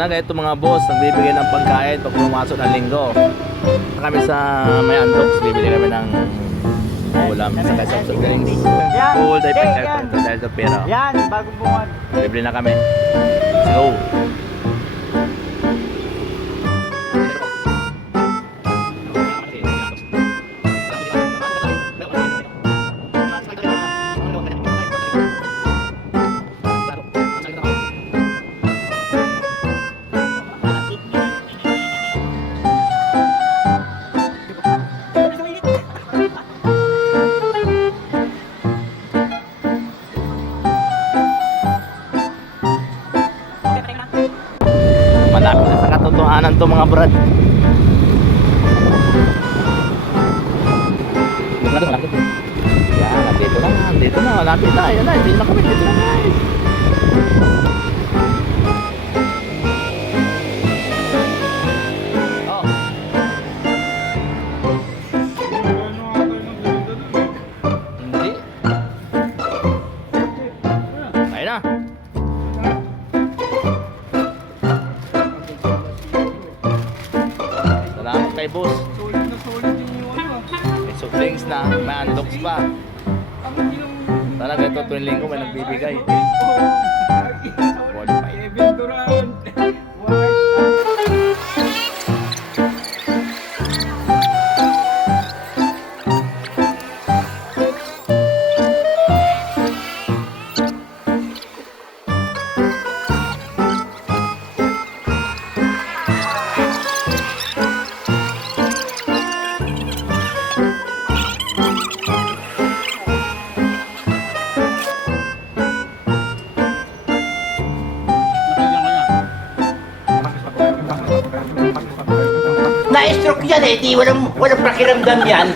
Talaga ito mga boss, nagbibigay ng pagkain pag pumasok ng linggo. Kami sa may Andox, bibili kami ng ulam sa kaysa sa drinks. Full day pagkain ito dahil sa pera. Yan, bagong buwan. Bibili na kami. Let's go! Malapit na sa katotohanan to mga brad. Yan, dito na, malapit na, yan na, hindi na kami, dito na guys. Oh. Hindi. Ayun na. Salamat kay boss. Solid na solid yung ano ah. May soft drinks na, may Andox pa. Talaga ito, tuwing linggo may nagbibigay. Kevin Durant. Na-stroke yan eh, di walang pakiramdam yan.